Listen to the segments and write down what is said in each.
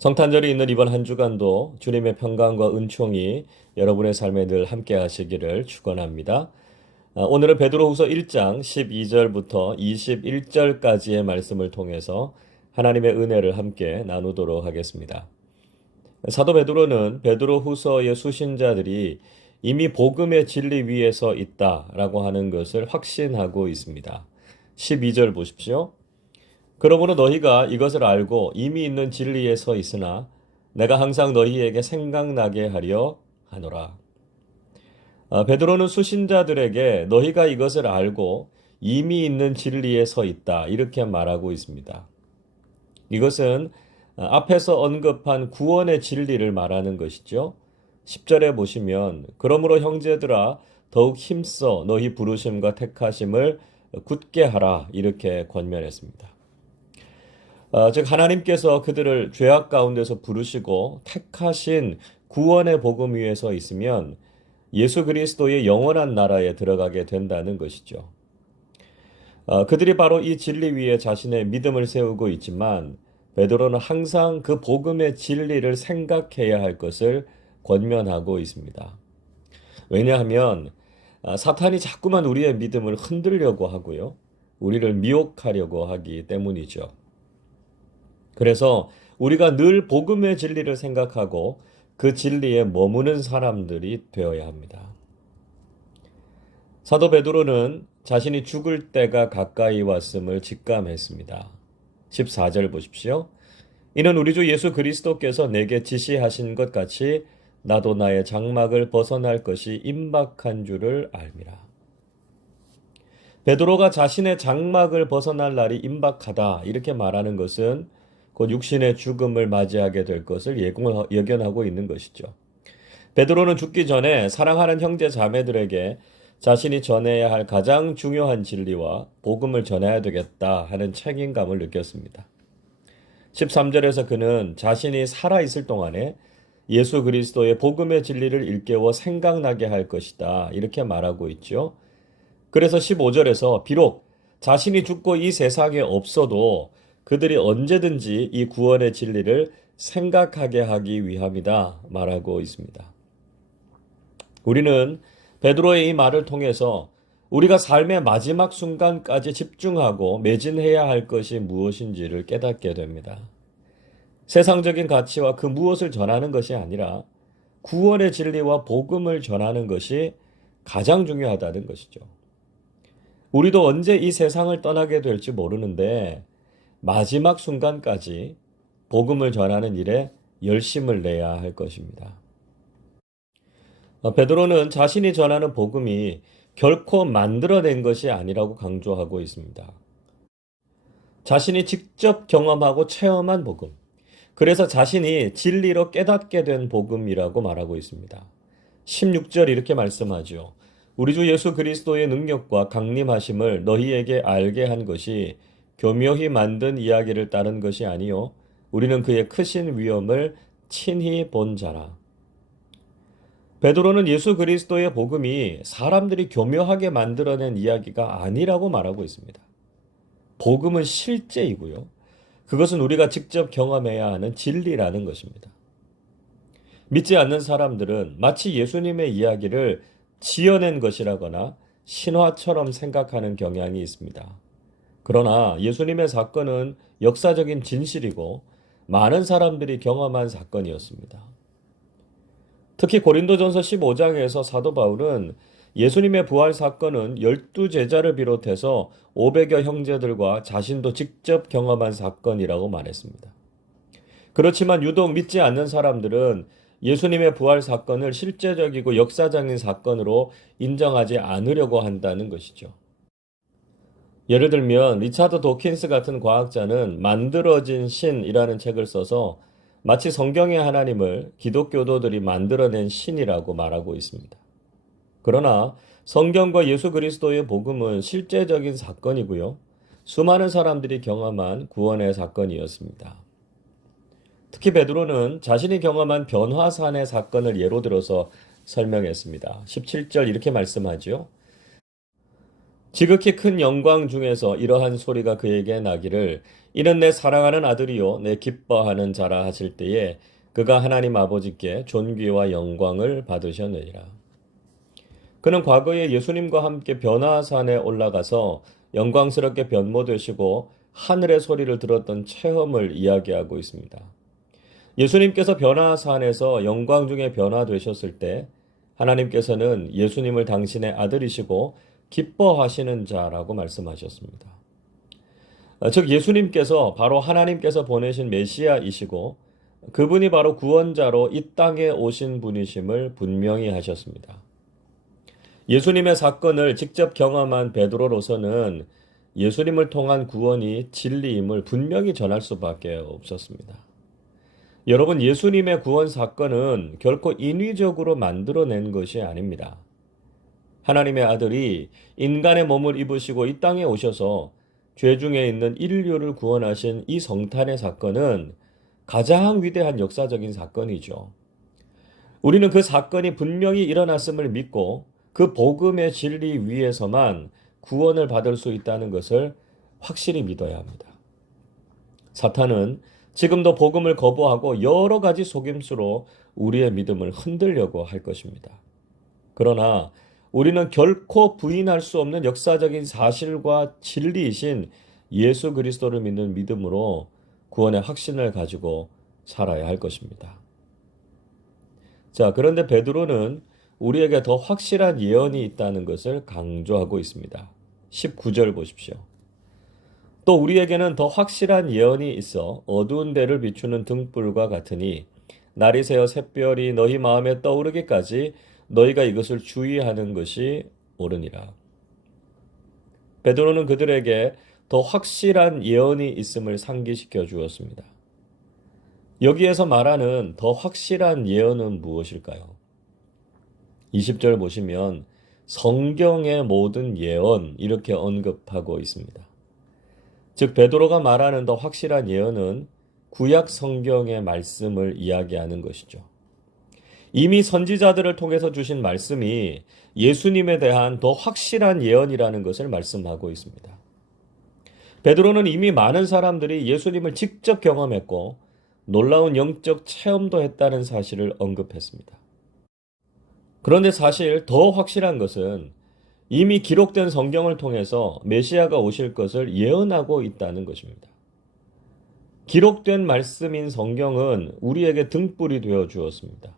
성탄절이 있는 이번 한 주간도 주님의 평강과 은총이 여러분의 삶에 늘 함께 하시기를 축원합니다. 오늘은 베드로후서 1장 12절부터 21절까지의 말씀을 통해서 하나님의 은혜를 함께 나누도록 하겠습니다. 사도 베드로는 베드로후서의 수신자들이 이미 복음의 진리 위에 서 있다라고 하는 것을 확신하고 있습니다. 12절 보십시오. 그러므로 너희가 이것을 알고 이미 있는 진리에 서 있으나 내가 항상 너희에게 생각나게 하려 하노라. 베드로는 수신자들에게 너희가 이것을 알고 이미 있는 진리에 서 있다 이렇게 말하고 있습니다. 이것은 앞에서 언급한 구원의 진리를 말하는 것이죠. 10절에 보시면 그러므로 형제들아 더욱 힘써 너희 부르심과 택하심을 굳게 하라 이렇게 권면했습니다. 즉 하나님께서 그들을 죄악 가운데서 부르시고 택하신 구원의 복음 위에 서 있으면 예수 그리스도의 영원한 나라에 들어가게 된다는 것이죠. 그들이 바로 이 진리 위에 자신의 믿음을 세우고 있지만 베드로는 항상 그 복음의 진리를 생각해야 할 것을 권면하고 있습니다. 왜냐하면 사탄이 자꾸만 우리의 믿음을 흔들려고 하고요. 우리를 미혹하려고 하기 때문이죠. 그래서 우리가 늘 복음의 진리를 생각하고 그 진리에 머무는 사람들이 되어야 합니다. 사도 베드로는 자신이 죽을 때가 가까이 왔음을 직감했습니다. 14절 보십시오. 이는 우리 주 예수 그리스도께서 내게 지시하신 것 같이 나도 나의 장막을 벗어날 것이 임박한 줄을 알미라. 베드로가 자신의 장막을 벗어날 날이 임박하다 이렇게 말하는 것은 곧 육신의 죽음을 맞이하게 될 것을 예견하고 있는 것이죠. 베드로는 죽기 전에 사랑하는 형제 자매들에게 자신이 전해야 할 가장 중요한 진리와 복음을 전해야 되겠다 하는 책임감을 느꼈습니다. 13절에서 그는 자신이 살아있을 동안에 예수 그리스도의 복음의 진리를 일깨워 생각나게 할 것이다 이렇게 말하고 있죠. 그래서 15절에서 비록 자신이 죽고 이 세상에 없어도 그들이 언제든지 이 구원의 진리를 생각하게 하기 위함이다 말하고 있습니다. 우리는 베드로의 이 말을 통해서 우리가 삶의 마지막 순간까지 집중하고 매진해야 할 것이 무엇인지를 깨닫게 됩니다. 세상적인 가치와 그 무엇을 전하는 것이 아니라 구원의 진리와 복음을 전하는 것이 가장 중요하다는 것이죠. 우리도 언제 이 세상을 떠나게 될지 모르는데 마지막 순간까지 복음을 전하는 일에 열심을 내야 할 것입니다. 베드로는 자신이 전하는 복음이 결코 만들어낸 것이 아니라고 강조하고 있습니다. 자신이 직접 경험하고 체험한 복음, 그래서 자신이 진리로 깨닫게 된 복음이라고 말하고 있습니다. 16절 이렇게 말씀하죠. 우리 주 예수 그리스도의 능력과 강림하심을 너희에게 알게 한 것이 교묘히 만든 이야기를 따른 것이 아니요 우리는 그의 크신 위엄을 친히 본 자라. 베드로는 예수 그리스도의 복음이 사람들이 교묘하게 만들어낸 이야기가 아니라고 말하고 있습니다. 복음은 실제이고요. 그것은 우리가 직접 경험해야 하는 진리라는 것입니다. 믿지 않는 사람들은 마치 예수님의 이야기를 지어낸 것이라거나 신화처럼 생각하는 경향이 있습니다. 그러나 예수님의 사건은 역사적인 진실이고 많은 사람들이 경험한 사건이었습니다. 특히 고린도전서 15장에서 사도 바울은 예수님의 부활 사건은 12제자를 비롯해서 500여 형제들과 자신도 직접 경험한 사건이라고 말했습니다. 그렇지만 유독 믿지 않는 사람들은 예수님의 부활 사건을 실제적이고 역사적인 사건으로 인정하지 않으려고 한다는 것이죠. 예를 들면 리차드 도킨스 같은 과학자는 만들어진 신이라는 책을 써서 마치 성경의 하나님을 기독교도들이 만들어낸 신이라고 말하고 있습니다. 그러나 성경과 예수 그리스도의 복음은 실제적인 사건이고요. 수많은 사람들이 경험한 구원의 사건이었습니다. 특히 베드로는 자신이 경험한 변화산의 사건을 예로 들어서 설명했습니다. 17절 이렇게 말씀하죠. 지극히 큰 영광 중에서 이러한 소리가 그에게 나기를 이는 내 사랑하는 아들이요 내 기뻐하는 자라 하실 때에 그가 하나님 아버지께 존귀와 영광을 받으셨느니라. 그는 과거에 예수님과 함께 변화산에 올라가서 영광스럽게 변모되시고 하늘의 소리를 들었던 체험을 이야기하고 있습니다. 예수님께서 변화산에서 영광 중에 변화되셨을 때 하나님께서는 예수님을 당신의 아들이시고 기뻐하시는 자라고 말씀하셨습니다. 즉 예수님께서 바로 하나님께서 보내신 메시아이시고 그분이 바로 구원자로 이 땅에 오신 분이심을 분명히 하셨습니다. 예수님의 사건을 직접 경험한 베드로로서는 예수님을 통한 구원이 진리임을 분명히 전할 수밖에 없었습니다. 여러분, 예수님의 구원 사건은 결코 인위적으로 만들어낸 것이 아닙니다. 하나님의 아들이 인간의 몸을 입으시고 이 땅에 오셔서 죄 중에 있는 인류를 구원하신 이 성탄의 사건은 가장 위대한 역사적인 사건이죠. 우리는 그 사건이 분명히 일어났음을 믿고 그 복음의 진리 위에서만 구원을 받을 수 있다는 것을 확실히 믿어야 합니다. 사탄은 지금도 복음을 거부하고 여러 가지 속임수로 우리의 믿음을 흔들려고 할 것입니다. 그러나 우리는 결코 부인할 수 없는 역사적인 사실과 진리이신 예수 그리스도를 믿는 믿음으로 구원의 확신을 가지고 살아야 할 것입니다. 자, 그런데 베드로는 우리에게 더 확실한 예언이 있다는 것을 강조하고 있습니다. 19절 보십시오. 또 우리에게는 더 확실한 예언이 있어 어두운 데를 비추는 등불과 같으니 날이 새어 샛별이 너희 마음에 떠오르기까지 너희가 이것을 주의하는 것이 옳으니라. 베드로는 그들에게 더 확실한 예언이 있음을 상기시켜 주었습니다. 여기에서 말하는 더 확실한 예언은 무엇일까요? 20절 보시면 성경의 모든 예언 이렇게 언급하고 있습니다. 즉 베드로가 말하는 더 확실한 예언은 구약 성경의 말씀을 이야기하는 것이죠. 이미 선지자들을 통해서 주신 말씀이 예수님에 대한 더 확실한 예언이라는 것을 말씀하고 있습니다. 베드로는 이미 많은 사람들이 예수님을 직접 경험했고 놀라운 영적 체험도 했다는 사실을 언급했습니다. 그런데 사실 더 확실한 것은 이미 기록된 성경을 통해서 메시아가 오실 것을 예언하고 있다는 것입니다. 기록된 말씀인 성경은 우리에게 등불이 되어 주었습니다.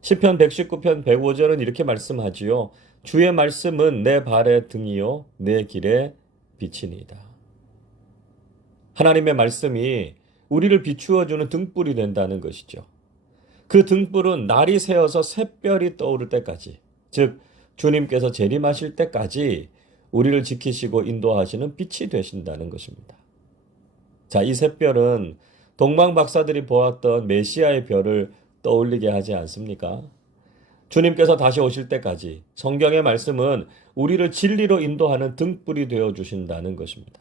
시편 119편 105절은 이렇게 말씀하지요. 주의 말씀은 내 발의 등이요 내 길의 빛이니이다. 하나님의 말씀이 우리를 비추어 주는 등불이 된다는 것이죠. 그 등불은 날이 새어서 샛별이 떠오를 때까지, 즉 주님께서 재림하실 때까지 우리를 지키시고 인도하시는 빛이 되신다는 것입니다. 자, 이 샛별은 동방 박사들이 보았던 메시아의 별을 떠올리게 하지 않습니까? 주님께서 다시 오실 때까지 성경의 말씀은 우리를 진리로 인도하는 등불이 되어 주신다는 것입니다.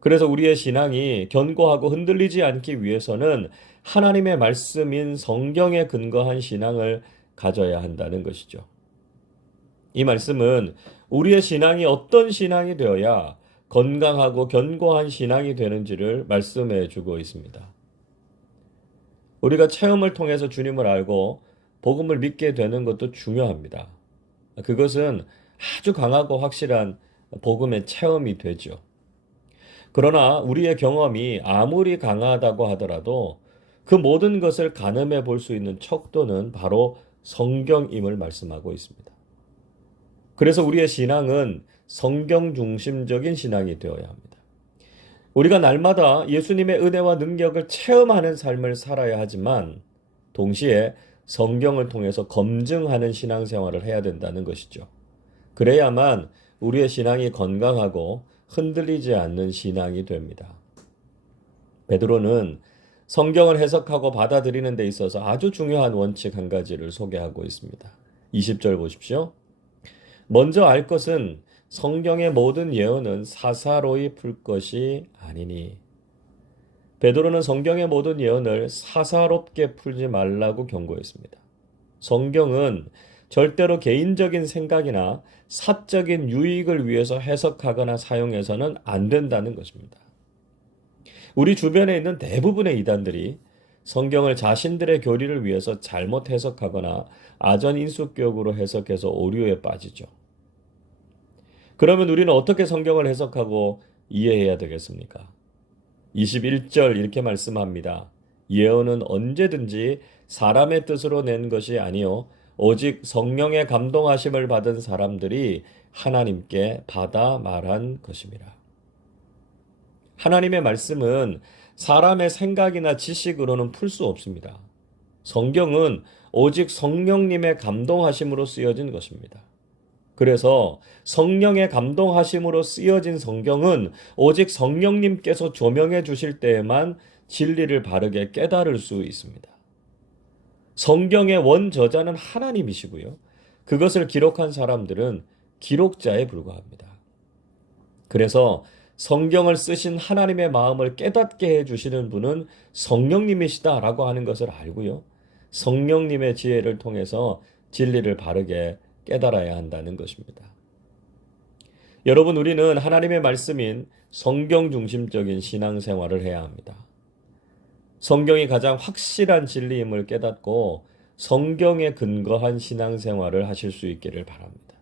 그래서 우리의 신앙이 견고하고 흔들리지 않기 위해서는 하나님의 말씀인 성경에 근거한 신앙을 가져야 한다는 것이죠. 이 말씀은 우리의 신앙이 어떤 신앙이 되어야 건강하고 견고한 신앙이 되는지를 말씀해 주고 있습니다. 우리가 체험을 통해서 주님을 알고 복음을 믿게 되는 것도 중요합니다. 그것은 아주 강하고 확실한 복음의 체험이 되죠. 그러나 우리의 경험이 아무리 강하다고 하더라도 그 모든 것을 가늠해 볼 수 있는 척도는 바로 성경임을 말씀하고 있습니다. 그래서 우리의 신앙은 성경 중심적인 신앙이 되어야 합니다. 우리가 날마다 예수님의 은혜와 능력을 체험하는 삶을 살아야 하지만 동시에 성경을 통해서 검증하는 신앙생활을 해야 된다는 것이죠. 그래야만 우리의 신앙이 건강하고 흔들리지 않는 신앙이 됩니다. 베드로는 성경을 해석하고 받아들이는 데 있어서 아주 중요한 원칙 한 가지를 소개하고 있습니다. 20절 보십시오. 먼저 알 것은 성경의 모든 예언은 사사로이 풀 것이 아니니. 베드로는 성경의 모든 예언을 사사롭게 풀지 말라고 경고했습니다. 성경은 절대로 개인적인 생각이나 사적인 유익을 위해서 해석하거나 사용해서는 안 된다는 것입니다. 우리 주변에 있는 대부분의 이단들이 성경을 자신들의 교리를 위해서 잘못 해석하거나 아전인수격으로 해석해서 오류에 빠지죠. 그러면 우리는 어떻게 성경을 해석하고 이해해야 되겠습니까? 21절 이렇게 말씀합니다. 예언은 언제든지 사람의 뜻으로 낸 것이 아니요 오직 성령의 감동하심을 받은 사람들이 하나님께 받아 말한 것입니다. 하나님의 말씀은 사람의 생각이나 지식으로는 풀 수 없습니다. 성경은 오직 성령님의 감동하심으로 쓰여진 것입니다. 그래서 성령의 감동하심으로 쓰여진 성경은 오직 성령님께서 조명해 주실 때에만 진리를 바르게 깨달을 수 있습니다. 성경의 원저자는 하나님이시고요. 그것을 기록한 사람들은 기록자에 불과합니다. 그래서 성경을 쓰신 하나님의 마음을 깨닫게 해주시는 분은 성령님이시다라고 하는 것을 알고요. 성령님의 지혜를 통해서 진리를 바르게 깨달아야 한다는 것입니다. 여러분, 우리는 하나님의 말씀인 성경 중심적인 신앙생활을 해야 합니다. 성경이 가장 확실한 진리임을 깨닫고 성경에 근거한 신앙생활을 하실 수 있기를 바랍니다.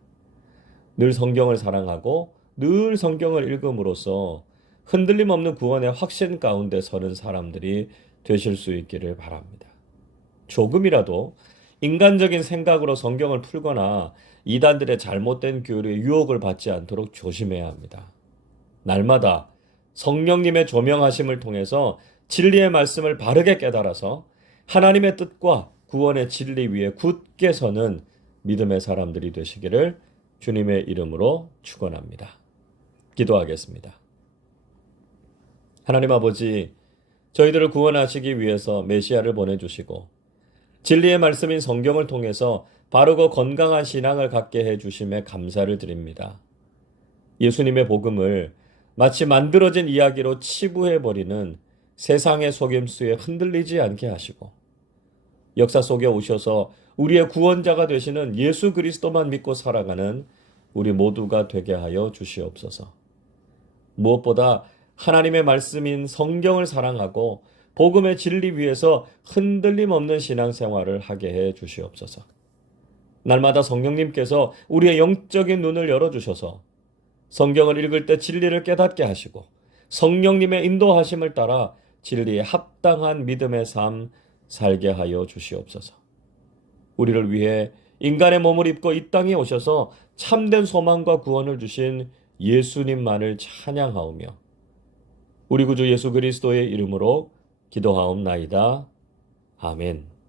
늘 성경을 사랑하고 늘 성경을 읽음으로써 흔들림 없는 구원의 확신 가운데 서는 사람들이 되실 수 있기를 바랍니다. 조금이라도 인간적인 생각으로 성경을 풀거나 이단들의 잘못된 교리에 유혹을 받지 않도록 조심해야 합니다. 날마다 성령님의 조명하심을 통해서 진리의 말씀을 바르게 깨달아서 하나님의 뜻과 구원의 진리 위에 굳게 서는 믿음의 사람들이 되시기를 주님의 이름으로 축원합니다. 기도하겠습니다. 하나님 아버지, 저희들을 구원하시기 위해서 메시아를 보내주시고 진리의 말씀인 성경을 통해서 바르고 건강한 신앙을 갖게 해주심에 감사를 드립니다. 예수님의 복음을 마치 만들어진 이야기로 치부해버리는 세상의 속임수에 흔들리지 않게 하시고 역사 속에 오셔서 우리의 구원자가 되시는 예수 그리스도만 믿고 살아가는 우리 모두가 되게 하여 주시옵소서. 무엇보다 하나님의 말씀인 성경을 사랑하고 복음의 진리 위에서 흔들림 없는 신앙생활을 하게 해 주시옵소서. 날마다 성령님께서 우리의 영적인 눈을 열어주셔서 성경을 읽을 때 진리를 깨닫게 하시고 성령님의 인도하심을 따라 진리에 합당한 믿음의 삶 살게 하여 주시옵소서. 우리를 위해 인간의 몸을 입고 이 땅에 오셔서 참된 소망과 구원을 주신 예수님만을 찬양하오며 우리 구주 예수 그리스도의 이름으로 기도하옵나이다. 아멘.